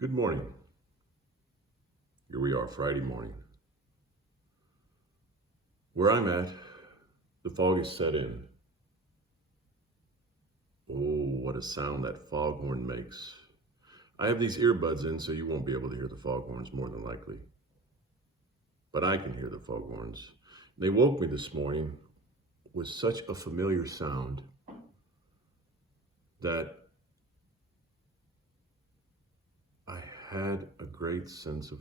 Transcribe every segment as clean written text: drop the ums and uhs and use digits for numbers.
Good morning. Here we are, Friday morning. Where I'm at, the fog is set in. Oh, what a sound that foghorn makes. I have these earbuds in, so you won't be able to hear the foghorns more than likely. But I can hear the foghorns. They woke me this morning with such a familiar sound that I had a great sense of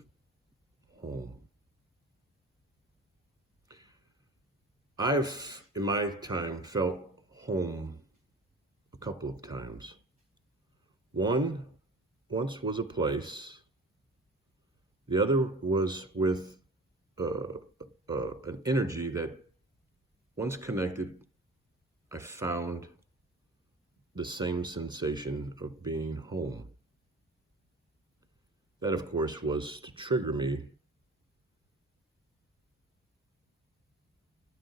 home. I've, in my time, felt home a couple of times. One once was a place. The other was with an energy that once connected, I found the same sensation of being home. That, of course, was to trigger me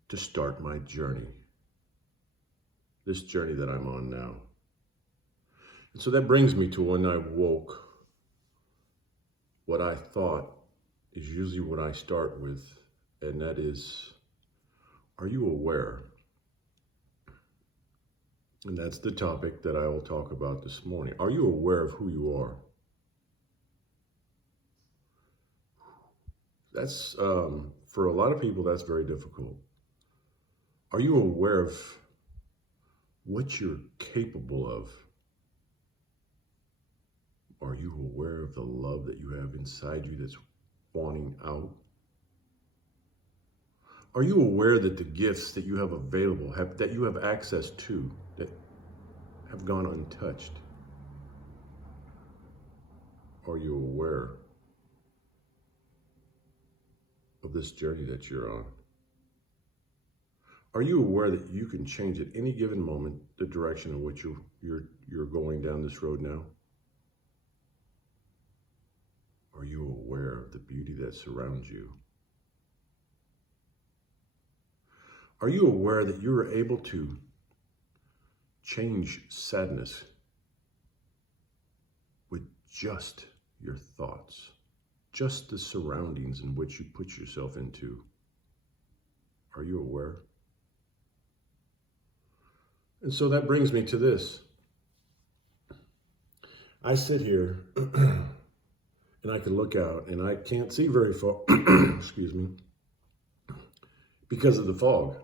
to start my journey, this journey that I'm on now. And so that brings me to when I woke, what I thought is usually what I start with, and that is, are you aware? And that's the topic that I will talk about this morning. Are you aware of who you are? That's, for a lot of people, that's very difficult. Are you aware of what you're capable of? Are you aware of the love that you have inside you that's wanting out? Are you aware that the gifts that you have available, that you have access to, that have gone untouched? Are you aware of this journey that you're on? Are you aware that you can change at any given moment the direction in which you're going down this road now? Are you aware of the beauty that surrounds you? Are you aware that you're able to change sadness with just your thoughts, just the surroundings in which you put yourself into? Are you aware? And so that brings me to this. I sit here and I can look out and I can't see very far, excuse me, because of the fog.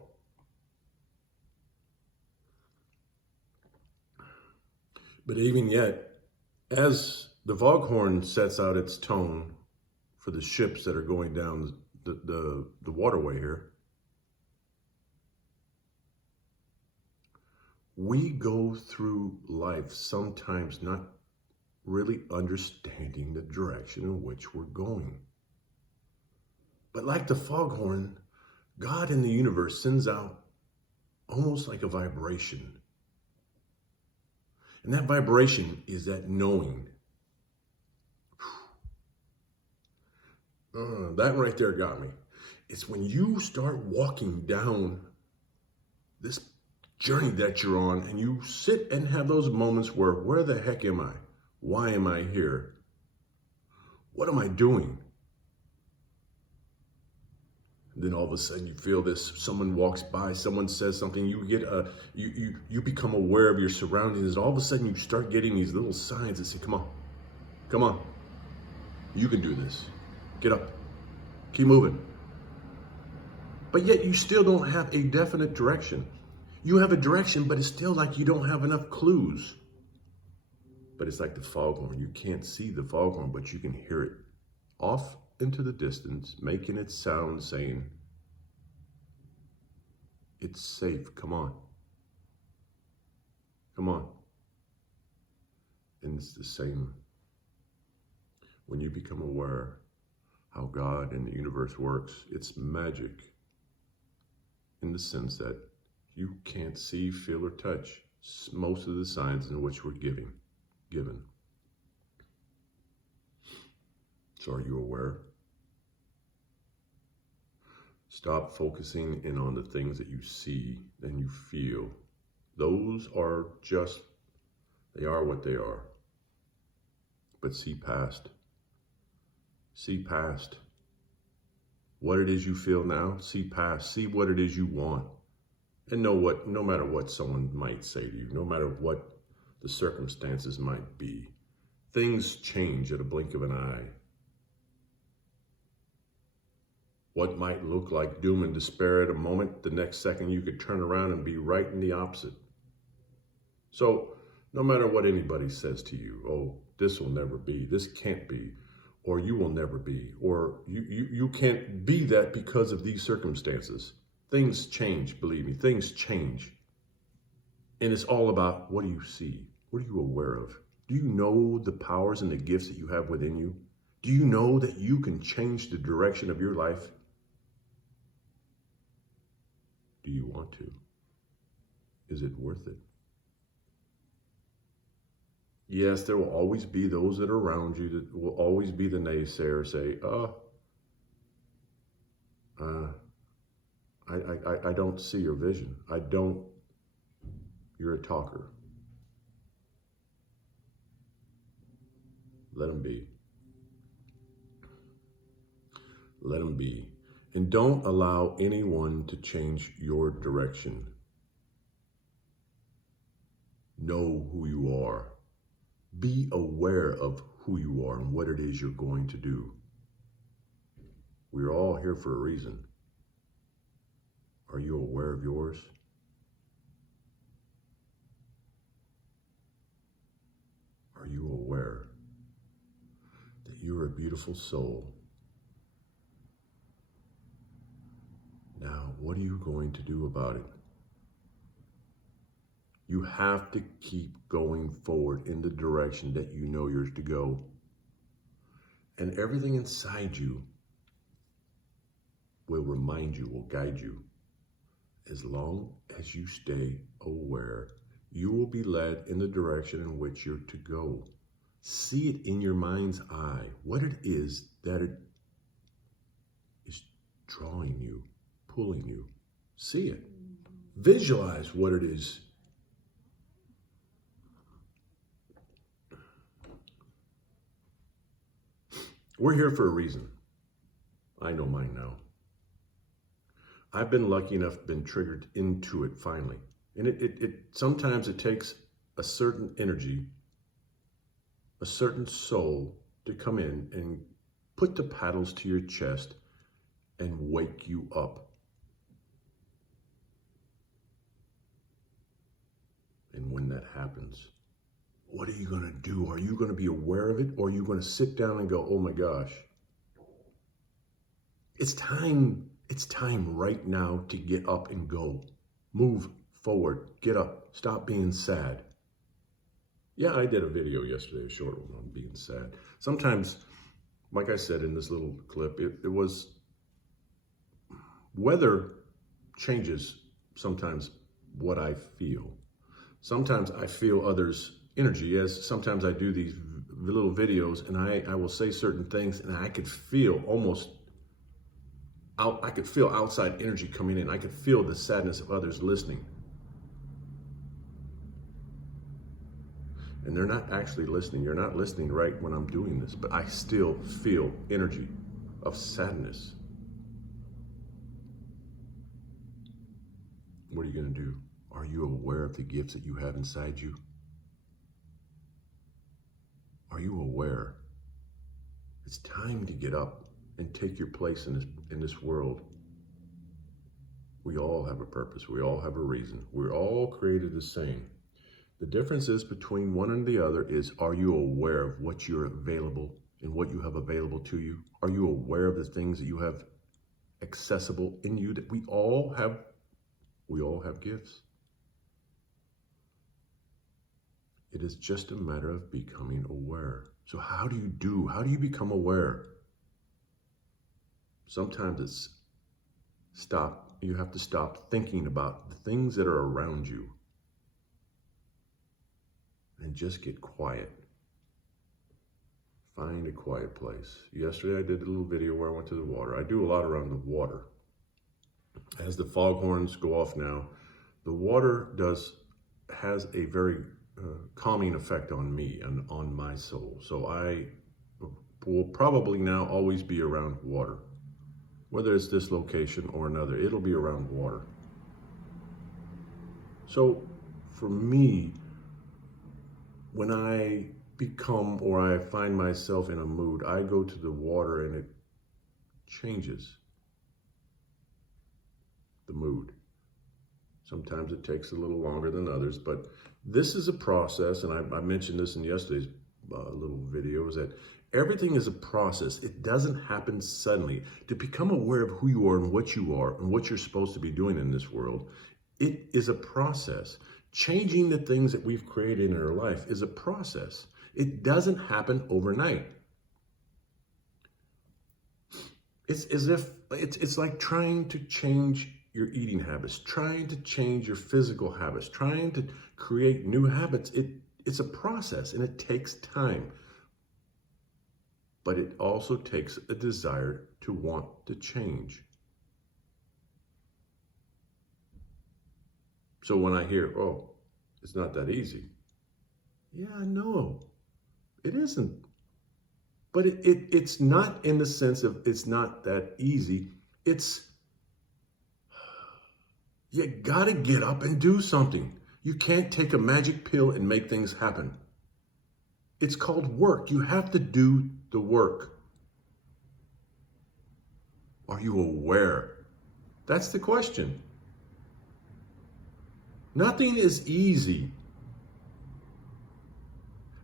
But even yet, as the foghorn sets out its tone for the ships that are going down the waterway here, we go through life sometimes not really understanding the direction in which we're going. But like the foghorn, God in the universe sends out almost like a vibration. And that vibration is that knowing. That right there got me. It's when you start walking down this journey that you're on and you sit and have those moments where the heck am I? Why am I here? What am I doing? And then all of a sudden you feel this, someone walks by, someone says something, you get you become aware of your surroundings, and all of a sudden you start getting these little signs that say, come on, you can do this. Get up, keep moving. But yet you still don't have a definite direction. You have a direction, but it's still like you don't have enough clues. But it's like the foghorn. You can't see the foghorn, but you can hear it off into the distance, making its sound, saying, it's safe, come on. Come on. And it's the same when you become aware how God and the universe works. It's magic in the sense that you can't see, feel, or touch most of the signs in which we're given. So are you aware? Stop focusing in on the things that you see and you feel. Those are just, they are what they are. but see past. See past what it is you feel now. See past. See what it is you want. And no matter what someone might say to you, no matter what the circumstances might be, things change at a blink of an eye. What might look like doom and despair at a moment, the next second you could turn around and be right in the opposite. So no matter what anybody says to you, oh, this will never be, this can't be, or you will never be, or you can't be that because of these circumstances. Things change, believe me, things change. And it's all about, what do you see? What are you aware of? Do you know the powers and the gifts that you have within you? Do you know that you can change the direction of your life? Do you want to? Is it worth it? Yes, there will always be those that are around you that will always be the naysayers, say, I don't see your vision. You're a talker. Let them be. Let them be. And don't allow anyone to change your direction. Know who you are. Be aware of who you are and what it is you're going to do. We're all here for a reason. Are you aware of yours? Are you aware that you're a beautiful soul? Now, what are you going to do about it? You have to keep going forward in the direction that you know you're to go. And everything inside you will remind you, will guide you. As long as you stay aware, you will be led in the direction in which you're to go. See it in your mind's eye, what it is that it is drawing you, pulling you. See it. Visualize what it is. We're here for a reason. I know mine now. I've been lucky enough, been triggered into it finally. And it sometimes it takes a certain energy, a certain soul to come in and put the paddles to your chest and wake you up. And when that happens, what are you going to do? Are you going to be aware of it, or are you going to sit down and go, oh my gosh, it's time right now to get up and go. Move forward, get up, stop being sad. Yeah, I did a video yesterday, a short one on being sad. Sometimes, like I said in this little clip, it was weather changes sometimes what I feel. Sometimes I feel others' energy, as sometimes I do these little videos and I will say certain things and I could feel I could feel outside energy coming in. I could feel the sadness of others listening. And they're not actually listening. You're not listening right when I'm doing this, but I still feel energy of sadness. What are you going to do? Are you aware of the gifts that you have inside you? Are you aware? It's time to get up and take your place in this world. We all have a purpose. We all have a reason. We're all created the same. The difference is between one and the other is, are you aware of what you're available and what you have available to you? Are you aware of the things that you have accessible in you? That we all have gifts. It is just a matter of becoming aware. So how do you become aware? Sometimes it's you have to stop thinking about the things that are around you and just get quiet. Find a quiet place. Yesterday I did a little video where I went to the water. I do a lot around the water. As the foghorns go off now, the water has a very calming effect on me and on my soul. So I will probably now always be around water. Whether it's this location or another, it'll be around water. So for me, when I become or I find myself in a mood, I go to the water and it changes the mood. Sometimes it takes a little longer than others, but this is a process, and I mentioned this in yesterday's little video, is that everything is a process. It doesn't happen suddenly. To become aware of who you are and what you're supposed to be doing in this world, it is a process. Changing the things that we've created in our life is a process. It doesn't happen overnight. It's as if it's like trying to change your eating habits, trying to change your physical habits, trying to create new habits. It's a process and it takes time. But it also takes a desire to want to change. So when I hear, oh, it's not that easy. Yeah, I know. It isn't. But it's not in the sense of it's not that easy. It's, you gotta get up and do something. You can't take a magic pill and make things happen. It's called work. You have to do the work. Are you aware? That's the question. Nothing is easy,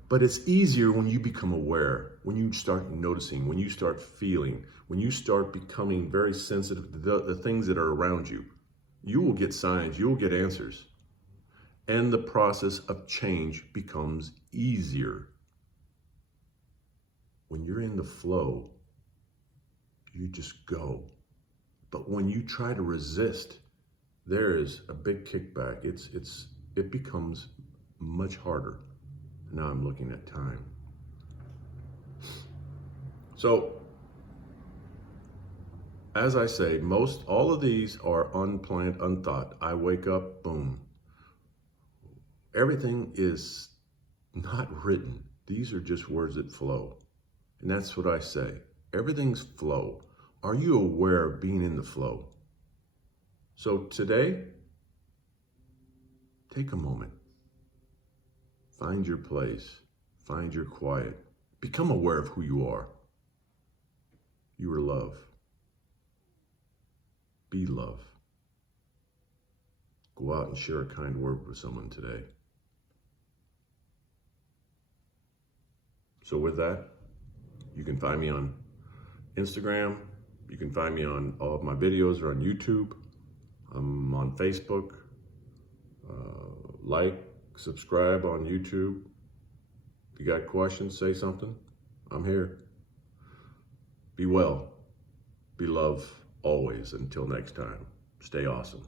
but it's easier when you become aware, when you start noticing, when you start feeling, when you start becoming very sensitive to the things that are around you. You will get signs, you will get answers. And the process of change becomes easier. When you're in the flow, you just go. But when you try to resist, there is a big kickback. It becomes much harder. Now I'm looking at time. So, as I say, all of these are unplanned, unthought. I wake up, boom. Everything is not written. These are just words that flow. And that's what I say. Everything's flow. Are you aware of being in the flow? So today, take a moment. Find your place. Find your quiet. Become aware of who you are. You are love. Be love. Go out and share a kind word with someone today. So with that, you can find me on Instagram. You can find me on all of my videos are on YouTube. I'm on Facebook. Like, subscribe on YouTube. If you got questions, say something. I'm here. Be well. Be love always. Until next time, stay awesome.